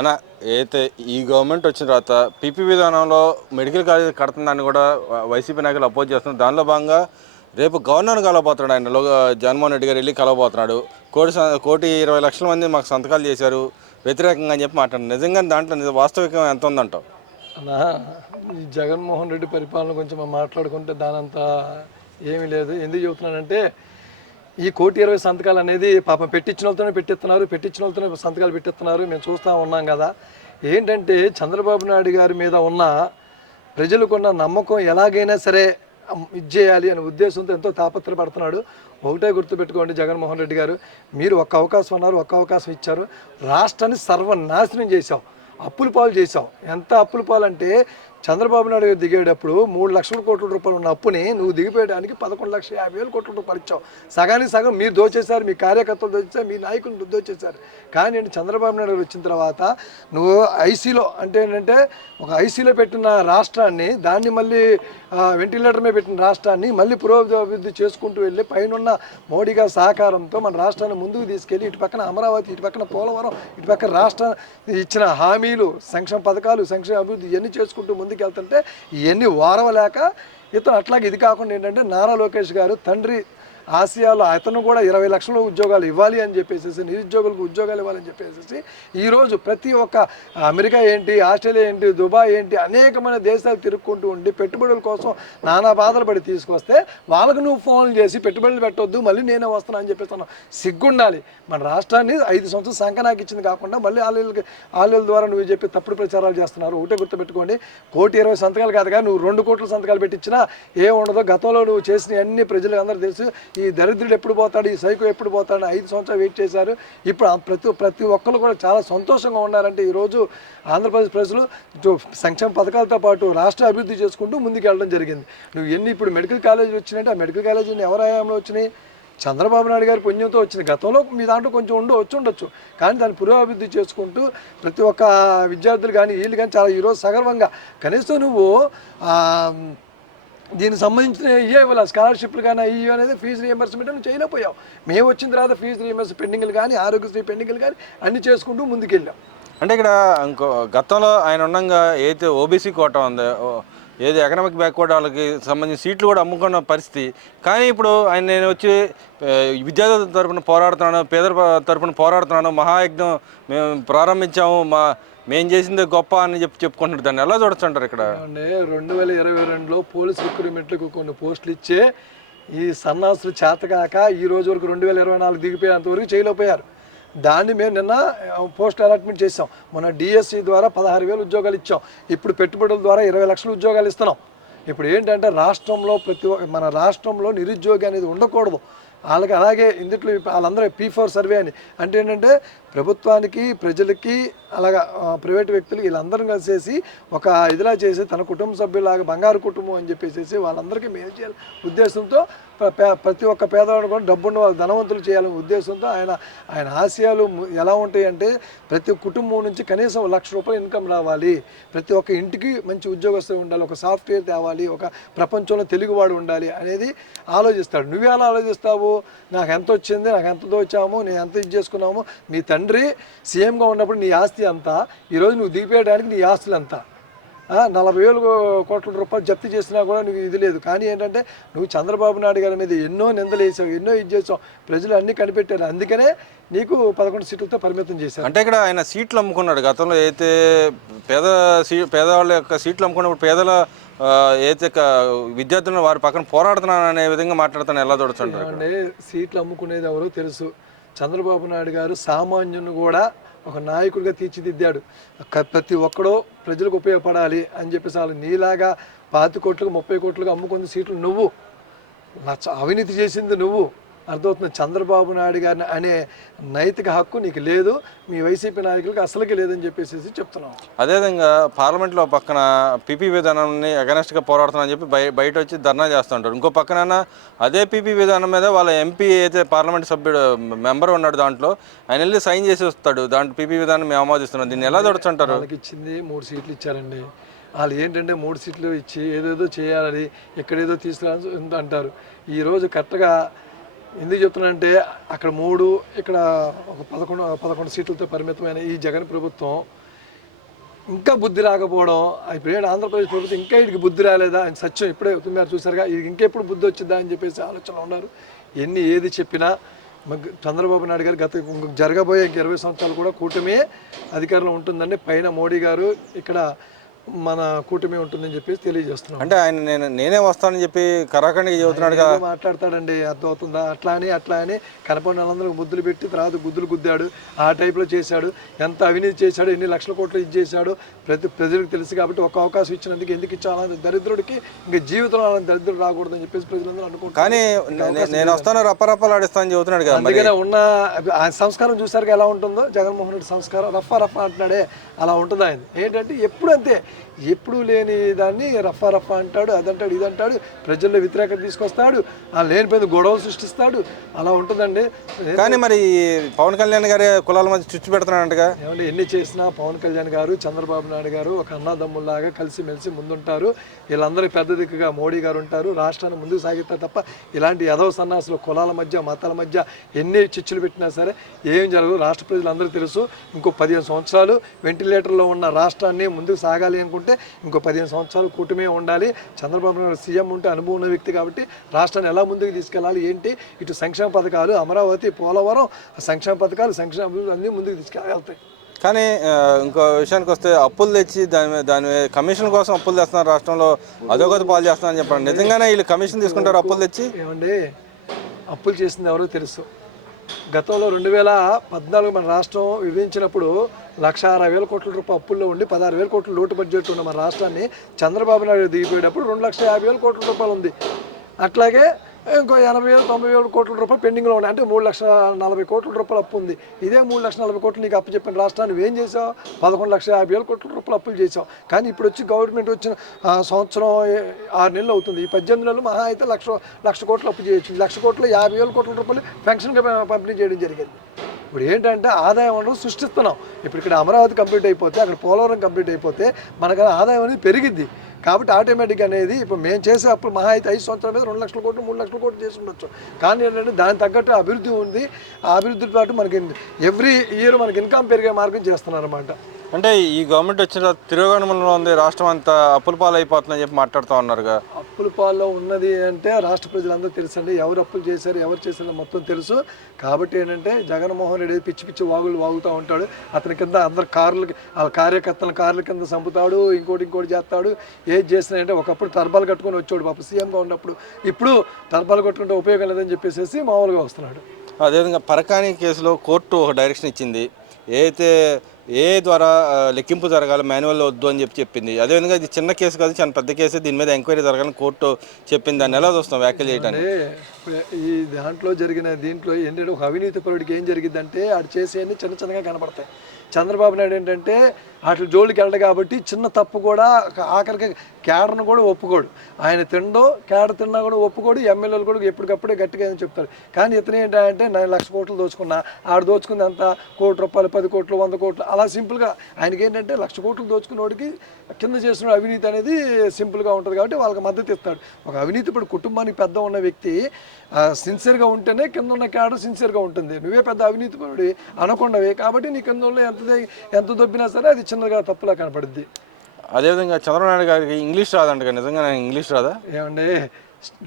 అన్న అయితే ఈ గవర్నమెంట్ వచ్చిన తర్వాత పీపీ విధానంలో మెడికల్ కాలేజ్ కడుతుందని కూడా వైసీపీ నాయకులు అపోజ్ చేస్తున్నారు. దానిలో భాగంగా రేపు గవర్నర్ని కలవబోతున్నాడు. ఆయన జగన్మోహన్ రెడ్డి గారు వెళ్ళి కలవబోతున్నాడు. 1,20,00,000 మంది మాకు సంతకాలు చేశారు వ్యతిరేకంగా అని చెప్పి మాట్లాడారు. నిజంగా దాంట్లో వాస్తవికం ఎంత ఉందంటావు? అలా ఈ జగన్మోహన్ రెడ్డి పరిపాలన గురించి మనం మాట్లాడుకుంటే దానంతా ఏమీ లేదు. ఎందుకు చెబుతున్నానంటే ఈ 1,20,00,000 సంతకాలు అనేది పాపం పెట్టించిన వాళ్ళతోనే పెట్టించిన వాళ్ళతోనే సంతకాలు పెట్టిస్తున్నారు. మేము చూస్తూ ఉన్నాం కదా. ఏంటంటే చంద్రబాబు నాయుడు గారి మీద ఉన్న ప్రజలకున్న నమ్మకం ఎలాగైనా సరే ఇది చేయాలి అనే ఉద్దేశంతో ఎంతో తాపత్రపడుతున్నాడు. ఒకటే గుర్తుపెట్టుకోండి, జగన్మోహన్ రెడ్డి గారు మీరు ఒక్క అవకాశం అన్నారు, ఒక్క అవకాశం ఇచ్చారు. రాష్ట్రాన్ని సర్వనాశనం చేశావు, అప్పుల పాలు చేశావు. ఎంత అప్పుల పాలు అంటే చంద్రబాబు నాయుడు గారు దిగేటప్పుడు 3,00,000 కోట్ల రూపాయలు ఉన్న అప్పుని నువ్వు దిగిపోయడానికి 11,50,000 కోట్ల రూపాయలు ఇచ్చావు. సగానికి సగం మీరు దోచేశారు, మీ కార్యకర్తలు దోచేశారు, మీ నాయకులు దోచేశారు. కానీ చంద్రబాబు నాయుడు గారు వచ్చిన తర్వాత నువ్వు ఐసీలో అంటే ఏంటంటే ఒక ఐసీలో పెట్టిన రాష్ట్రాన్ని దాన్ని మళ్ళీ వెంటిలేటర్ మీద పెట్టిన రాష్ట్రాన్ని మళ్ళీ పురోభివృద్ధి చేసుకుంటూ వెళ్ళి పైన మోడీ గారి సహకారంతో మన రాష్ట్రాన్ని ముందుకు తీసుకెళ్ళి ఇటు పక్కన అమరావతి, ఇటు పక్కన పోలవరం, ఇటు పక్కన రాష్ట్రం ఇచ్చిన హామీలు, సంక్షేమ పథకాలు, సంక్షేమ అభివృద్ధి ఇవన్నీ చేసుకుంటూ ముందుకు వెళ్తుంటే ఇవన్నీ వారవలేక ఇతను అట్లాగే ఇది కాకుండా ఏంటంటే నారా లోకేష్ గారు తండ్రి ఆసియాలో అతను కూడా 20,00,000 ఉద్యోగాలు ఇవ్వాలి అని చెప్పేసి, నిరుద్యోగులకు ఉద్యోగాలు ఇవ్వాలని చెప్పేసి ఈరోజు ప్రతి ఒక్క అమెరికా ఏంటి, ఆస్ట్రేలియా ఏంటి, దుబాయ్ ఏంటి అనేకమైన దేశాలు తిరుక్కుంటూ ఉండి పెట్టుబడుల కోసం నానా బాధలు పడి తీసుకొస్తే వాళ్ళకు నువ్వు ఫోన్లు చేసి పెట్టుబడులు పెట్టొద్దు మళ్ళీ నేనే వస్తాను అని చెప్పేస్తున్నావు. సిగ్గుండాలి. మన రాష్ట్రాన్ని 5 సంవత్సరాలు సంకనాకి ఇచ్చింది కాకుండా మళ్ళీ ఆళ్ళ ద్వారా నువ్వు చెప్పి తప్పుడు ప్రచారాలు చేస్తున్నారు. ఒకటే గుర్తుపెట్టుకోండి, 1,20,00,000 సంతకాలు కాదుగా నువ్వు 2 కోట్ల సంతకాలు పెట్టించినా ఏముండదో. గతంలో నువ్వు చేసిన అన్ని ప్రజలు అందరూ తెలుసు. ఈ దరిద్రుడు ఎప్పుడు పోతాడు, ఈ సైకో ఎప్పుడు పోతాడు 5 సంవత్సరాలు వెయిట్ చేశారు. ఇప్పుడు ప్రతి ఒక్కరు కూడా చాలా సంతోషంగా ఉన్నారంటే ఈరోజు ఆంధ్రప్రదేశ్ ప్రజలు సంక్షేమ పథకాలతో పాటు రాష్ట్ర అభివృద్ధి చేసుకుంటూ ముందుకు వెళ్ళడం జరిగింది. నువ్వు ఇప్పుడు మెడికల్ కాలేజీలు వచ్చినాయంటే ఆ మెడికల్ కాలేజీని ఎవరి హయాంలో వచ్చినాయి? చంద్రబాబు నాయుడు గారి పుణ్యంతో వచ్చింది. గతంలో మీ దాంట్లో కొంచెం ఉండొచ్చు, కానీ దాన్ని పురోభివృద్ధి చేసుకుంటూ ప్రతి ఒక్క విద్యార్థులు కానీ వీళ్ళు కానీ చాలా ఈరోజు సగర్వంగా కనీసం నువ్వు దీనికి సంబంధించిన ఇవ్వాలి స్కాలర్షిప్లు కానీ ఇవి అనేది ఫీజు రీఎంబర్స్మెంట్ అని చేయలేకపోయావు. మేము వచ్చిన తర్వాత ఫీజు రీఎంబర్స్ పెండింగ్లు కానీ ఆరోగ్యశ్రీ పెండింగ్లు కానీ అన్నీ చేసుకుంటూ ముందుకెళ్ళాం. అంటే ఇక్కడ ఇంకో గతంలో ఆయన ఉండగా ఏదైతే ఓబీసీ కోట ఉందో, ఏది ఎకనామిక్ బ్యాక్వర్డ్ వాళ్ళకి సంబంధించిన సీట్లు కూడా అమ్ముకున్న పరిస్థితి. కానీ ఇప్పుడు నేను వచ్చి విద్యార్థుల తరపున పోరాడుతున్నాను, పేదల తరపున పోరాడుతున్నాను, మహాయజ్ఞం మేము ప్రారంభించాము, మేము చేసిందే గొప్ప అని చెప్పుకుంటున్నారు. దాన్ని ఎలా చూడొచ్చంటారు? ఇక్కడ 2022లో పోలీస్ రిక్రూట్మెంట్లకు కొన్ని పోస్టులు ఇచ్చే ఈ సన్నాసులు చేతకాక ఈ రోజు వరకు 2024 దిగిపోయేంత వరకు చేయలేకపోయారు. దాన్ని మేము నిన్న పోస్ట్ అలాట్మెంట్ చేసాం. మన డిఎస్సి ద్వారా 16,000 ఉద్యోగాలు ఇచ్చాం. ఇప్పుడు పెట్టుబడుల ద్వారా 20,00,000 ఉద్యోగాలు ఇస్తున్నాం. ఇప్పుడు ఏంటంటే రాష్ట్రంలో మన రాష్ట్రంలో నిరుద్యోగి అనేది ఉండకూడదు. వాళ్ళకి అలాగే ఇందుట్లో వాళ్ళందరూ P4 సర్వే అని అంటే ఏంటంటే ప్రభుత్వానికి, ప్రజలకి, అలాగా ప్రైవేట్ వ్యక్తులకి వీళ్ళందరం కలిసేసి ఒక ఇదిలా చేసి తన కుటుంబ సభ్యులాగా బంగారు కుటుంబం అని చెప్పేసి వాళ్ళందరికీ మేలు చేయాలి ఉద్దేశంతో ప్రతి ఒక్క పేదవాడు కూడా డబ్బున్న వాళ్ళు ధనవంతులు చేయాలనే ఉద్దేశంతో ఆయన ఆశయాలు ఎలా ఉంటాయంటే ప్రతి కుటుంబం నుంచి కనీసం ₹1,00,000 ఇన్కమ్ రావాలి, ప్రతి ఒక్క ఇంటికి మంచి ఉద్యోగస్తులు ఉండాలి, ఒక సాఫ్ట్వేర్ తేవాలి, ఒక ప్రపంచంలో తెలుగువాడు ఉండాలి అనేది ఆలోచిస్తాడు. నువ్వే అలా ఆలోచిస్తావు? నాకు ఎంత వచ్చింది, నాకు ఎంత దోచాము, నేను ఎంత ఇది చేసుకున్నాము. మీ తండ్రి సీఎంగా ఉన్నప్పుడు నీ ఆస్తి అంతా, ఈరోజు నువ్వు దిగిపోయడానికి నీ ఆస్తులు అంతా 40,000 కోట్ల రూపాయలు జప్తు చేసినా కూడా నువ్వు ఇది లేదు. కానీ ఏంటంటే నువ్వు చంద్రబాబు నాయుడు గారి మీద ఎన్నో నిందలు వేసావు, ఎన్నో ఇది చేసావు, ప్రజలు అన్నీ కనిపెట్టారు. అందుకనే నీకు 11 సీట్లతో పరిమితం చేశారు. అంటే ఇక్కడ ఆయన సీట్లు అమ్ముకున్నాడు. గతంలో అయితే పేదవాళ్ళ యొక్క సీట్లు అమ్ముకున్నప్పుడు పేదల ఏదైతే విద్యార్థులను వారి పక్కన పోరాడుతున్నాను అనే విధంగా మాట్లాడుతాను. ఎలా చూడొచ్చు అంటే సీట్లు అమ్ముకునేది ఎవరో తెలుసు. చంద్రబాబు నాయుడు గారు సామాన్యుని కూడా ఒక నాయకుడిగా తీర్చిదిద్దాడు. ప్రతి ఒక్కడో ప్రజలకు ఉపయోగపడాలి అని చెప్పేసి వాళ్ళు నీలాగా 25 కోట్లకు 30 కోట్లకు అమ్ముకున్న సీట్లు నువ్వు, అవినీతి చేసింది నువ్వు. అర్థమవుతుంది. చంద్రబాబు నాయుడు గారిని అనే నైతిక హక్కు నీకు లేదు, మీ వైసీపీ నాయకులకు అసలుకి లేదని చెప్పేసి చెప్తున్నాం. అదేవిధంగా పార్లమెంట్లో పక్కన పీపీ విధానాన్ని అగనెస్ట్గా పోరాడుతున్నారని చెప్పి బయట వచ్చి ధర్నా చేస్తుంటారు. ఇంకో పక్కన అదే పీపీ విధానం మీద వాళ్ళ ఎంపీ అయితే పార్లమెంట్ సభ్యుడు మెంబర్ ఉన్నాడు, దాంట్లో ఆయన వెళ్ళి సైన్ చేసి వస్తాడు. దాంట్లో పీపీ విధానం మేము ఆమోదిస్తున్నాం. దీన్ని ఎలా చూడొచ్చంటారు? వాళ్ళకి ఇచ్చింది 3 సీట్లు ఇచ్చారండి. వాళ్ళు ఏంటంటే 3 సీట్లు ఇచ్చి ఏదేదో చేయాలని, ఎక్కడేదో తీసుకురాని అంటారు. ఈరోజు కరెక్ట్గా ఎందుకు చెప్తున్నానంటే అక్కడ 3, ఇక్కడ ఒక 11 సీట్లతో పరిమితమైన ఈ జగన్ ప్రభుత్వం ఇంకా బుద్ధి రాకపోవడం, ఇప్పుడు ఏంటి ఆంధ్రప్రదేశ్ ప్రభుత్వం ఇంకా వీడికి బుద్ధి రాలేదా అని సత్యం ఇప్పుడే మీరు చూసారుగా, ఇది ఇంకెప్పుడు బుద్ధి వచ్చిందా అని చెప్పేసి ఆలోచనలో ఉన్నారు. ఏది చెప్పినా చంద్రబాబు నాయుడు గారు జరగబోయే 20 సంవత్సరాలు కూడా కూటమి అధికారంలో ఉంటుందండి. పైన మోడీ గారు, ఇక్కడ మన కూటమి ఉంటుందని చెప్పేసి తెలియజేస్తున్నాం. అంటే ఆయన నేనే వస్తానని చెప్పి కరాఖండిగా చెబుతున్నాడు కదా, మాట్లాడతాడండి, అర్థమవుతుందా? అట్లా అని కనపడిన వాళ్ళందరూ ముద్దులు పెట్టి తర్వాత గుద్దులు గుద్దాడు, ఆ టైప్లో చేశాడు. ఎంత అవినీతి చేశాడు, ఎన్ని లక్షల కోట్లు ఇది చేశాడు ప్రజలకు తెలుసు. కాబట్టి ఒక అవకాశం ఇచ్చినందుకు ఎందుకు ఇచ్చాను దరిద్రుడికి ఇంకా జీవితంలో దరిద్రుడు రాకూడదని చెప్పేసి ప్రజలందరూ అనుకుంటారు. కానీ నేను వస్తాను రప్పరప్పలు ఆడిస్తానని చెబుతున్నాడు కదా. అందుకనే ఉన్న సంస్కారం చూసారుగా ఎలా ఉంటుందో జగన్మోహన్ రెడ్డి సంస్కారం, రఫా అంటున్నాడే అలా ఉంటుంది ఆయన. ఏంటంటే ఎప్పుడు అంతే, ఎప్పుడూ లేని దాన్ని రఫా అంటాడు, అదంటాడు ఇదంటాడు, ప్రజల్లో వ్యతిరేకత తీసుకొస్తాడు, ఆ లేనిపోయిన గొడవలు సృష్టిస్తాడు, అలా ఉంటుందండి. కానీ మరి పవన్ కళ్యాణ్ గారి కులాల మధ్య చుచ్చు పెడుతున్నాడంటగా. ఏమంటే ఎన్ని చేసినా పవన్ కళ్యాణ్ గారు, చంద్రబాబు నాయుడు గారు ఒక అన్నదమ్ముల్లాగా కలిసిమెలిసి ముందుంటారు. వీళ్ళందరికీ పెద్ద దిక్కుగా మోడీ గారు ఉంటారు. రాష్ట్రాన్ని ముందుకు సాగిస్తారు తప్ప ఇలాంటి యదవ సన్నాసులు కులాల మధ్య మతాల మధ్య ఎన్ని చిచ్చులు పెట్టినా సరే ఏం జరగదు. రాష్ట్ర ప్రజలందరూ తెలుసు. ఇంకో 15 సంవత్సరాలు వెంటిలేటర్లో ఉన్న రాష్ట్రాన్ని ముందుకు సాగాలి అనుకుంటే ఇంకో 15 సంవత్సరాలు కూటమే ఉండాలి. చంద్రబాబు నాయుడు సీఎం ఉంటే అనుభవం ఉన్న వ్యక్తి కాబట్టి రాష్ట్రాన్ని ఎలా ముందుకు తీసుకెళ్ళాలి ఏంటి, ఇటు సంక్షేమ పథకాలు, అమరావతి, పోలవరం, సంక్షేమ పథకాలు, సంక్షేమ అభివృద్ధి అన్నీ ముందుకు తీసుకెళ్తాయి. కానీ ఇంకో విషయానికి వస్తే అప్పులు తెచ్చి దాని కమిషన్ కోసం అప్పులు తెస్తున్నారు రాష్ట్రంలో, అదోగతి పాలు చేస్తున్నారని చెప్పండి. నిజంగానే వీళ్ళు కమిషన్ తీసుకుంటారు అప్పులు తెచ్చి? ఏమండి, అప్పులు చేసింది ఎవరో తెలుసు. గతంలో 2014 మన రాష్ట్రం విభజించినప్పుడు 1,60,000 కోట్ల రూపాయల అప్పుల్లో ఉండి 16,000 కోట్ల లోటు బడ్జెట్ ఉన్న మన రాష్ట్రాన్ని చంద్రబాబు నాయుడు దిగిపోయేటప్పుడు 2,50,000 కోట్ల రూపాయలు ఉంది. అట్లాగే ఇంకో 80,000-90,000 కోట్ల రూపాయలు పెండింగ్లో ఉన్నాయి. అంటే 3,40,000 కోట్ల రూపాయలు అప్పు ఉంది. ఇదే 3,40,000 కోట్లు నీకు అప్పు చెప్పిన రాష్ట్రాన్ని ఏం చేసావు? 11,50,000 కోట్ల రూపాయలు అప్పులు చేసావు. కానీ ఇప్పుడు వచ్చి గవర్నమెంట్ వచ్చిన సంవత్సరం 6 నెలలు అవుతుంది. ఈ 18 నెలలు మహా అయితే లక్ష కోట్లు అప్పు చేయొచ్చు. 1,00,000 కోట్లు 50,000 కోట్ల రూపాయలు పెన్షన్గా పంపిణీ చేయడం జరిగింది. ఇప్పుడు ఏంటంటే ఆదాయం అనేది సృష్టిస్తున్నాం. ఇప్పుడు ఇక్కడ అమరావతి కంప్లీట్ అయిపోతే, అక్కడ పోలవరం కంప్లీట్ అయిపోతే మనకు ఆదాయం అనేది పెరిగిద్ది. కాబట్టి ఆటోమేటిక్ అనేది ఇప్పుడు మేము చేసే అప్పుడు మహా అయితే 5 సంవత్సరాల మీద 2,00,000 కోట్లు 3,00,000 కోట్లు చేసి ఉండొచ్చు. కానీ ఏంటంటే దాని తగ్గట్టు అభివృద్ధి ఉంది. ఆ అభివృద్ధితో పాటు మనకి ఎవ్రీ ఇయర్ మనకి ఇన్కమ్ పెరిగే మార్గం చేస్తున్నారు అన్నమాట. అంటే ఈ గవర్నమెంట్ వచ్చిన తిరోగమనంలో ఉంది, రాష్ట్రం అంతా అప్పుల పాలు అయిపోతుందని చెప్పి మాట్లాడుతూ ఉన్నారుగా. అప్పుల పాల్లో ఉన్నది అంటే రాష్ట్ర ప్రజలందరూ తెలుసండి. ఎవరు అప్పులు చేశారు, ఎవరు చేశారో మొత్తం తెలుసు. కాబట్టి ఏంటంటే జగన్మోహన్ రెడ్డి పిచ్చి వాగులు వాగుతూ ఉంటాడు. అతని కింద అందరు కార్యకర్తల కార్ల కింద చంపుతాడు, ఇంకోటి చేస్తాడు. ఏది చేసినాయంటే ఒకప్పుడు టర్బాలు కట్టుకొని వచ్చాడు పాప సీఎంగా ఉన్నప్పుడు. ఇప్పుడు టర్బాలు కట్టుకుంటే ఉపయోగం లేదని చెప్పేసి మామూలుగా వస్తున్నాడు. అదేవిధంగా పరకాని కేసులో కోర్టు ఒక డైరెక్షన్ ఇచ్చింది, ఏ ద్వారా లెక్కింపు జరగాలి, మాన్యువల్ వద్దు అని చెప్పింది. అదేవిధంగా ఇది చిన్న కేసు కాదు, చాలా పెద్ద కేసు, దీని మీద ఎంక్వైరీ జరగాలని కోర్టు చెప్పింది. దాన్ని ఎలా చూస్తాం వ్యాఖ్యలు చేయడానికి? ఈ దాంట్లో దీంట్లో ఏంటంటే ఒక అవినీతి పరుడికి ఏం జరిగిందంటే ఆడు చేసేవన్నీ చిన్నగా కనపడతాయి. చంద్రబాబు నాయుడు ఏంటంటే అట్లా జోలికి వెళ్ళడు కాబట్టి చిన్న తప్పు కూడా ఆఖరికి క్యాడర్ను కూడా ఒప్పుకోడు. ఆయన క్యాడర్ తిన్నా కూడా ఒప్పుకోడు. ఎమ్మెల్యేలు కూడా ఎప్పటికప్పుడే గట్టిగా అని చెప్తారు. కానీ ఇతను ఏంటంటే 1,00,000 కోట్లు దోచుకున్నా, ఆడు దోచుకుంది అంత 1 కోటి రూపాయలు, 10 కోట్లు, 100 కోట్లు అలా సింపుల్గా. ఆయనకి ఏంటంటే 1,00,000 కోట్లు దోచుకున్నోడికి కింద చేసిన అవినీతి అనేది సింపుల్గా ఉంటుంది కాబట్టి వాళ్ళకి మద్దతు ఇస్తాడు. ఒక అవినీతి ఇప్పుడు కుటుంబానికి పెద్ద ఉన్న వ్యక్తి సిన్సియర్గా ఉంటేనే కింద ఉన్న క్యాడర్ సిన్సియర్గా ఉంటుంది. నువ్వే పెద్ద అవినీతి పరుడి అనకుండావే కాబట్టి నీ కింద ఉన్న ఎంత దొబ్బినా సరే అది చిన్నగా తప్పులా కనపడుద్ది. అదేవిధంగా చంద్రబాబు నాయుడు గారికి ఇంగ్లీష్ రాదంట, నిజంగా ఇంగ్లీష్ రాదా? ఏమండి,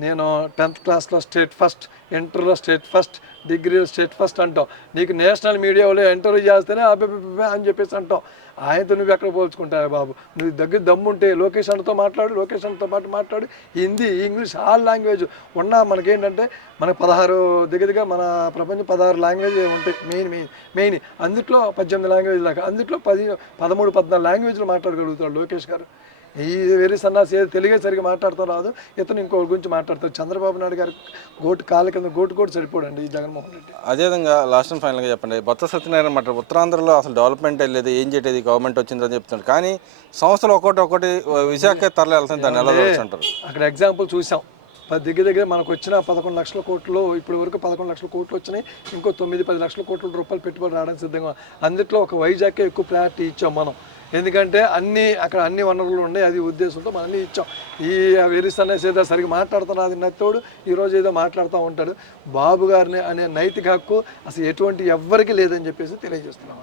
నేను 10th క్లాస్లో స్టేట్ ఫస్ట్, ఇంటర్లో స్టేట్ ఫస్ట్, డిగ్రీలో స్టేట్ ఫస్ట్ అంటాం. నీకు నేషనల్ మీడియాలో ఇంటర్వ్యూ చేస్తేనే అబ్బే అని చెప్పేసి అంటాం. ఆయనతో నువ్వు ఎక్కడ పోల్చుకుంటావు బాబు? నువ్వు దగ్గర దమ్ముంటే లోకేష్ అన్నతో మాట్లాడు, లోకేష్ అన్నతో పాటు మాట్లాడు. హిందీ, ఇంగ్లీష్, ఆల్ లాంగ్వేజ్ ఉన్నా మనకేంటంటే మనకు 16 దగ్గరగా మన ప్రపంచం 16 లాంగ్వేజ్ ఉంటాయి. మెయిన్ అందుట్లో 18 లాంగ్వేజ్ దాకా, అందుట్లో 13-14 లాంగ్వేజ్లు మాట్లాడగలుగుతాడు లోకేష్ గారు. ఈ వేరే సన్నాసి తెలుగే సరిగ్గా మాట్లాడుతూ రాదు, ఇతను ఇంకోటి గురించి మాట్లాడతారు. చంద్రబాబు నాయుడు గారు కాళ్ళ కింద గోటు సరిపోడండి ఈ జగన్మోహన్ రెడ్డి. అదేవిధంగా లాస్ట్ అండ్ ఫైనల్గా చెప్పండి, బొత్స సత్యనారాయణ మాట ఉత్తరాంధ్రలో అసలు డెవలప్మెంట్ వెళ్ళేది, ఏం చేయలేదు గవర్నమెంట్ వచ్చిందని చెప్తున్నారు. కానీ సంస్థలు ఒకటి విశాఖ తరలింది, దాన్ని ఎలా అంటారు? అక్కడ ఎగ్జాంపుల్ చూసాం. దగ్గర మనకు వచ్చిన 11 లక్షల కోట్లు, ఇప్పటి వరకు 11 లక్షల కోట్లు వచ్చినాయి. ఇంకో 9-10 లక్షల కోట్ల రూపాయలు పెట్టుబడి రావడానికి సిద్ధంగా. అందులో ఒక వైజాగ్కే ఎక్కువ ప్రయారిటీ ఇచ్చాం మనం. ఎందుకంటే అక్కడ అన్ని వనరులు ఉన్నాయి. అది ఉద్దేశంతో మనం అన్నీ ఇచ్చాం. ఈ వెరిసనేసి ఏదో సరిగ్గా మాట్లాడుతున్నా అది నత్తోడు ఈరోజు ఏదో మాట్లాడుతూ ఉంటాడు. బాబు గారిని అనే నైతిక హక్కు అసలు ఎటువంటి ఎవ్వరికి లేదని చెప్పేసి తెలియజేస్తున్నాం.